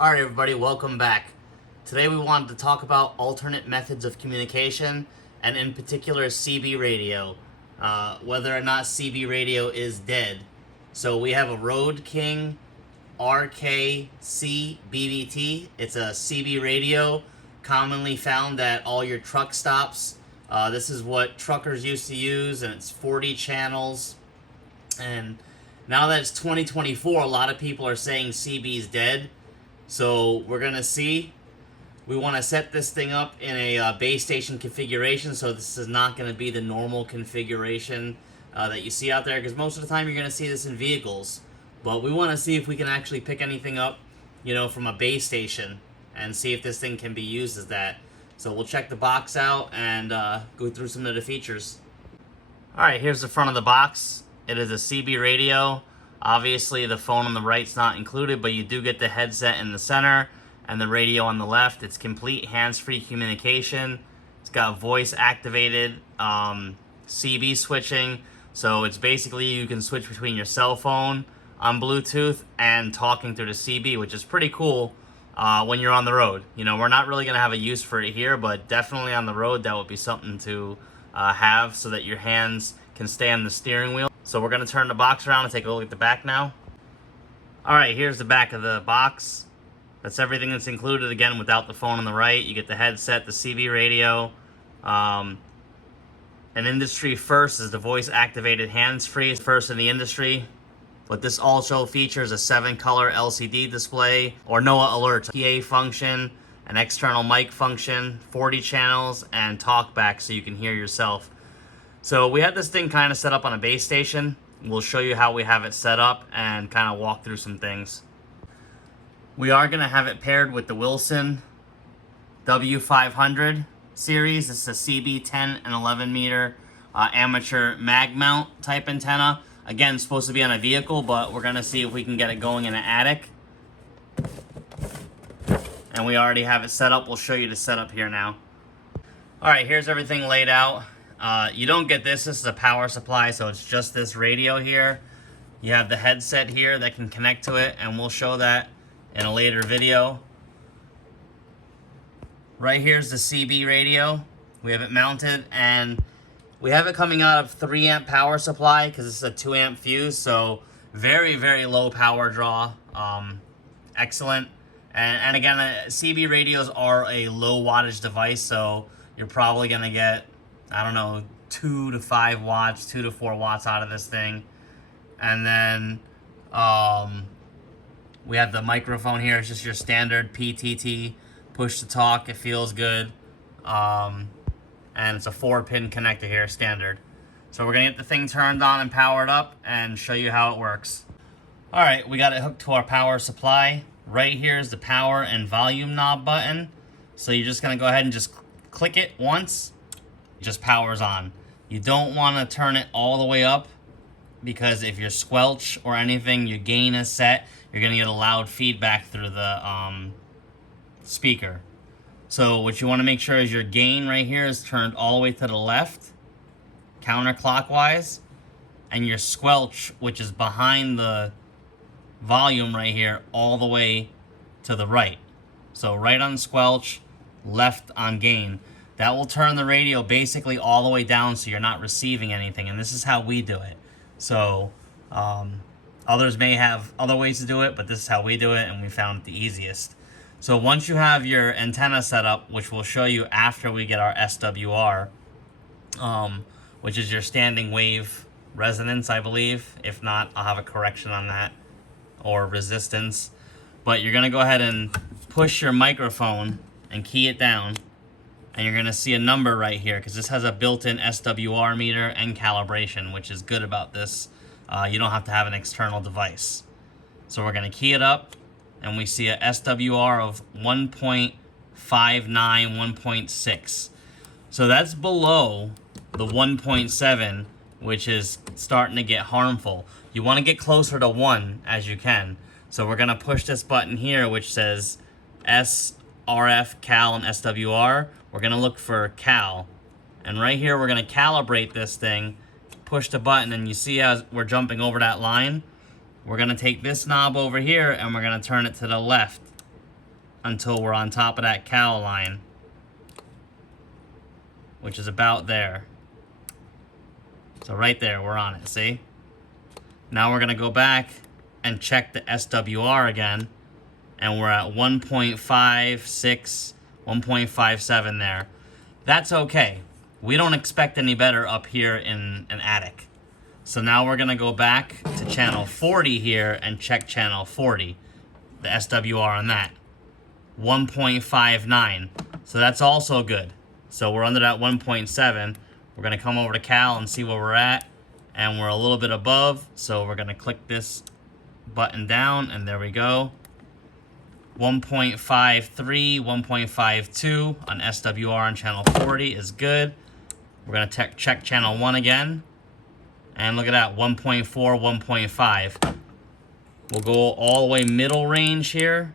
Alright everybody, welcome back. Today we wanted to talk about alternate methods of communication, and in particular CB radio, whether or not CB radio is dead. So we have a Road King RKC BBT. It's a CB radio commonly found at all your truck stops. This is what truckers used to use, and it's 40 channels. And now that it's 2024, a lot of people are saying CB's dead. So we're going to see. We want to set this thing up in a base station configuration, so this is not going to be the normal configuration that you see out there, because most of the time you're going to see this in vehicles. But we want to see if we can actually pick anything up, from a base station and see if this thing can be used as that. So we'll check the box out and go through some of the features. Alright, here's the front of the box. It is a CB radio. Obviously, the phone on the right's not included, but you do get the headset in the center and the radio on the left. It's complete hands-free communication. It's got voice-activated CB switching, so it's basically you can switch between your cell phone on Bluetooth and talking through the CB, which is pretty cool when you're on the road. We're not really going to have a use for it here, but definitely on the road that would be something to have so that your hands can stay on the steering wheel. So we're going to turn the box around and take a look at the back now. Alright, here's the back of the box. That's everything that's included, again, without the phone on the right. You get the headset, the CB radio. An industry first is the voice-activated hands-free, first in the industry. But this also features a 7-color LCD display, or NOAA alert, PA function, an external mic function, 40 channels, and talkback so you can hear yourself. So we had this thing kind of set up on a base station. We'll show you how we have it set up and kind of walk through some things. We are going to have it paired with the Wilson W500 series. This is a CB 10 and 11 meter amateur mag mount type antenna. Again, it's supposed to be on a vehicle, but we're going to see if we can get it going in an attic. And we already have it set up. We'll show you the setup here now. Alright, here's everything laid out. You don't get this. This is a power supply, so it's just this radio here. You have the headset here that can connect to it, and we'll show that in a later video. Right here's the CB radio. We have it mounted, and we have it coming out of 3 amp power supply because it's a 2 amp fuse, so very, very low power draw. Excellent. And again, CB radios are a low wattage device, so you're probably going to get, I don't know, 2 to 5 watts, 2 to 4 watts out of this thing. And then we have the microphone here. It's just your standard PTT, push to talk. It feels good. And it's a 4-pin connector here, standard. So we're going to get the thing turned on and powered up and show you how it works. Alright, we got it hooked to our power supply. Right here is the power and volume knob button. So you're just going to go ahead and just click it once. Just powers on. You don't want to turn it all the way up, because if you're squelch or anything, your gain is set, you're going to get a loud feedback through the speaker. So what you want to make sure is your gain right here is turned all the way to the left, counterclockwise, and your squelch, which is behind the volume right here, all the way to the right. So right on squelch, left on gain. That will turn the radio basically all the way down so you're not receiving anything. And this is how we do it. So others may have other ways to do it, but this is how we do it, and we found it the easiest. So once you have your antenna set up, which we'll show you after we get our SWR, which is your standing wave resonance, I believe. If not, I'll have a correction on that, or resistance. But you're going to go ahead and push your microphone and key it down. And you're going to see a number right here, because this has a built-in SWR meter and calibration, which is good about this. You don't have to have an external device. So we're going to key it up, and we see a SWR of 1.59, 1.6. So that's below the 1.7, which is starting to get harmful. You want to get closer to 1 as you can. So we're going to push this button here, which says RF, Cal, and SWR. We're going to look for Cal. And right here, we're going to calibrate this thing, push the button, and you see as we're jumping over that line, we're going to take this knob over here, and we're going to turn it to the left. until we're on top of that cowl line, which is about there. So right there, we're on it, see? Now we're gonna go back and check the SWR again, and we're at 1.56, 1.57 there. That's okay. We don't expect any better up here in an attic. So now we're gonna go back to channel 40 here and check channel 40, the SWR on that. 1.59, so that's also good. So we're under that 1.7. We're gonna come over to Cal and see where we're at, and we're a little bit above, so we're gonna click this button down, and there we go. 1.53, 1.52 on SWR on channel 40 is good. We're gonna check channel 1 again, and look at that, 1.4, 1.5. We'll go all the way middle range here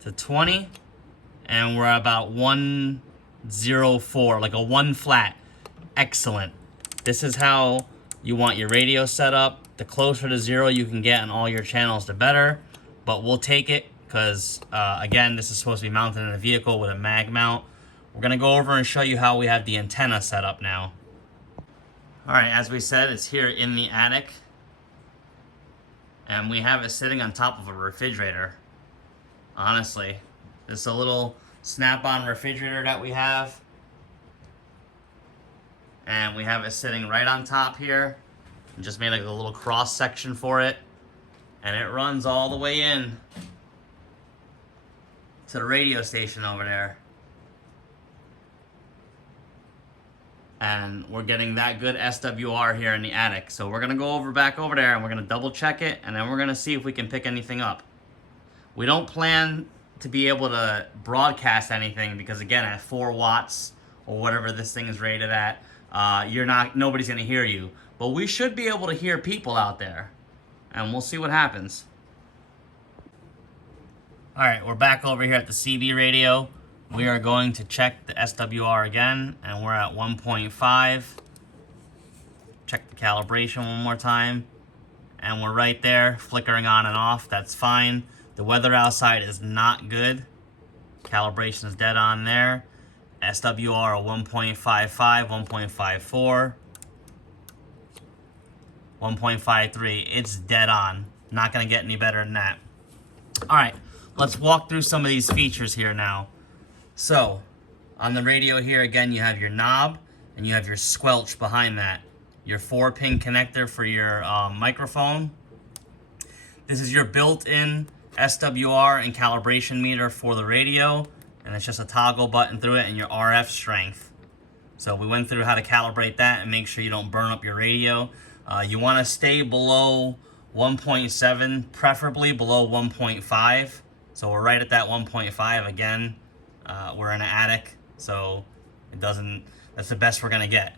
to 20, and we're about 104, like a 1 flat. Excellent. This is how you want your radio set up. The closer to 0 you can get on all your channels, the better, but we'll take it because, again, this is supposed to be mounted in a vehicle with a mag mount. We're going to go over and show you how we have the antenna set up now. All right, as we said, it's here in the attic, and we have it sitting on top of a refrigerator. Honestly, this is a little snap-on refrigerator that we have, and we have it sitting right on top here. And just made like a little cross section for it, and it runs all the way in to the radio station over there. And we're getting that good SWR here in the attic. So we're gonna go back over there, and we're gonna double check it, and then we're gonna see if we can pick anything up. We don't plan to be able to broadcast anything because, again, at 4 watts or whatever this thing is rated at, nobody's gonna hear you. But we should be able to hear people out there, and we'll see what happens. All right, we're back over here at the CB radio. We are going to check the SWR again, and we're at 1.5. Check the calibration one more time, and we're right there, flickering on and off. That's fine. The weather outside is not good. Calibration is dead on there. SWR 1.55, 1.54. 1.53, it's dead on. Not gonna get any better than that. All right, let's walk through some of these features here now. So, on the radio here, again, you have your knob, and you have your squelch behind that. Your 4-pin connector for your microphone. This is your built-in SWR and calibration meter for the radio, and it's just a toggle button through it and your RF strength. So we went through how to calibrate that and make sure you don't burn up your radio. You want to stay below 1.7, preferably below 1.5. So we're right at that 1.5 again. We're in an attic, so that's the best we're gonna get.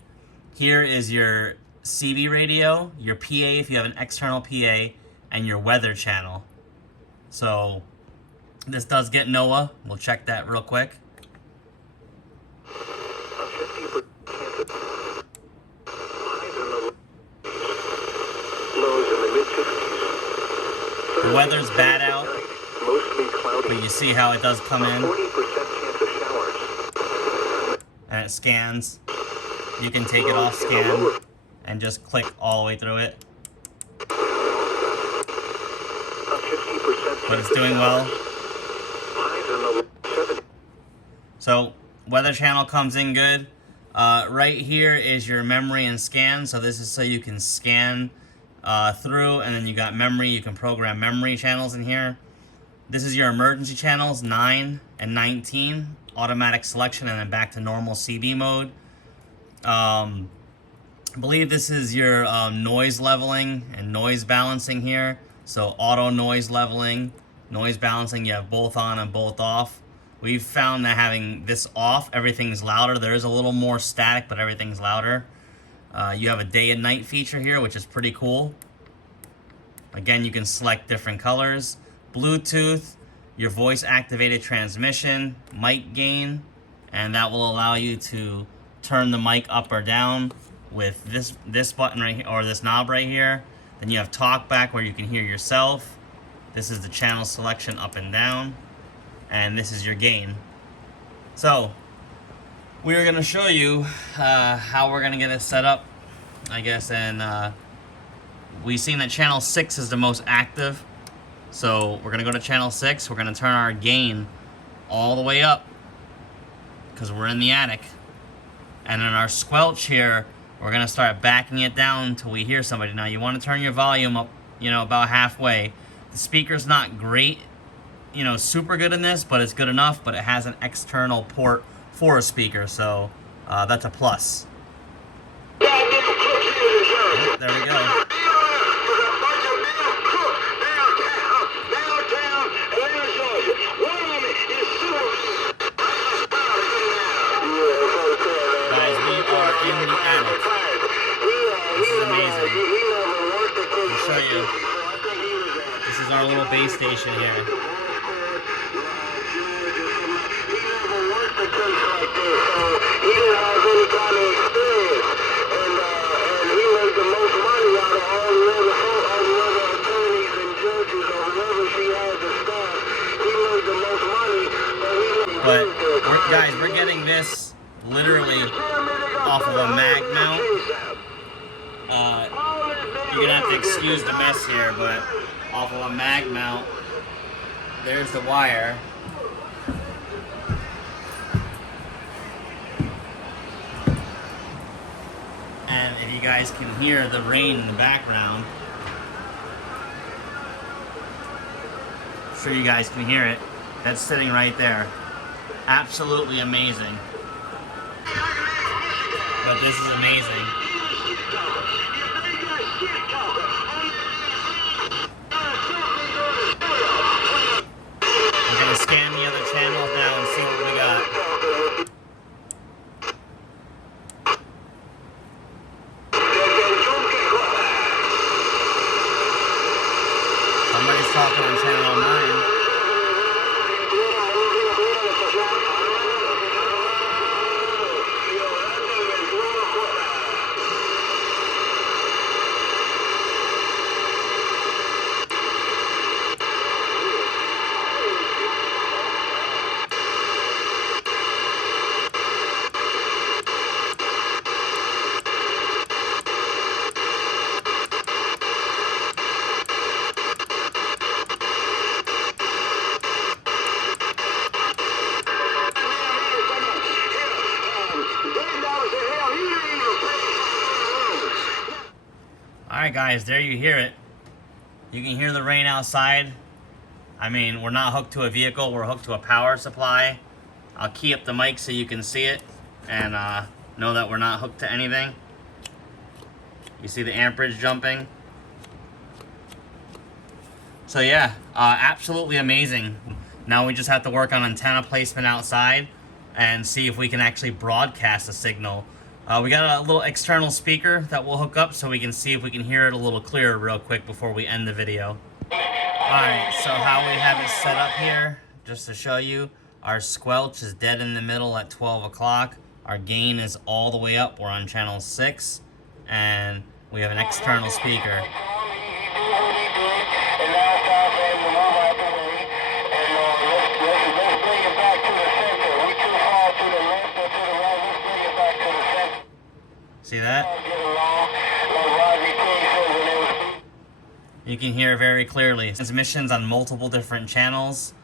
Here is your CB radio, your PA if you have an external PA, and your weather channel. So this does get NOAA. We'll check that real quick. The weather's bad out, but you see how it does come in, and it scans. You can take it off scan and just click all the way through it. But it's doing well. So weather channel comes in good. Right here is your memory and scan. So this is so you can scan through, and then you got memory. You can program memory channels in here. This is your emergency channels, 9 and 19, automatic selection, and then back to normal CB mode. I believe this is your noise leveling and noise balancing here. So auto noise leveling, noise balancing, you have both on and both off. We've found that having this off, everything's louder. There is a little more static, but everything's louder. You have a day and night feature here, which is pretty cool. Again, you can select different colors. Bluetooth, your voice activated transmission, mic gain, and that will allow you to turn the mic up or down with this button right here, or this knob right here. Then you have talk back where you can hear yourself. This is the channel selection up and down. and this is your gain. So we are going to show you how we're going to get it set up, I guess, and we've seen that channel 6 is the most active. So we're going to go to channel 6. We're going to turn our gain all the way up because we're in the attic. And in our squelch here, we're going to start backing it down until we hear somebody. Now you want to turn your volume up, you know, about halfway. The speaker's not great, you know, super good in this, but it's good enough. But it has an external port for a speaker, so that's a plus. Oh, there we go. Guys, we are in the attic. This is amazing. I'll show you. This is our little base station here. But guys, we're getting this literally off of a mag mount. You're gonna have to excuse the mess here, but off of a mag mount. There's the wire. And if you guys can hear the rain in the background, I'm sure you guys can hear it. That's sitting right there. Absolutely amazing. But this is amazing. I'm gonna scan the other channels now and see what we got. Somebody's talking on channel 9. Alright guys, there you hear it. You can hear the rain outside. I mean, we're not hooked to a vehicle, we're hooked to a power supply. I'll key up the mic so you can see it and know that we're not hooked to anything. You see the amperage jumping. So yeah, absolutely amazing. Now we just have to work on antenna placement outside and see if we can actually broadcast a signal. We got a little external speaker that we'll hook up so we can see if we can hear it a little clearer real quick before we end the video. Alright, so how we have it set up here, just to show you, our squelch is dead in the middle at 12 o'clock. Our gain is all the way up. We're on channel 6. And we have an external speaker. See that? You can hear very clearly. Transmissions on multiple different channels.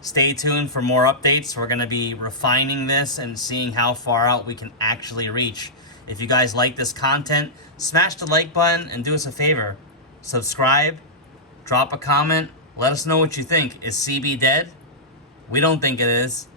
Stay tuned for more updates. We're going to be refining this and seeing how far out we can actually reach. If you guys like this content, smash the like button and do us a favor. Subscribe, drop a comment, let us know what you think. Is CB dead? We don't think it is.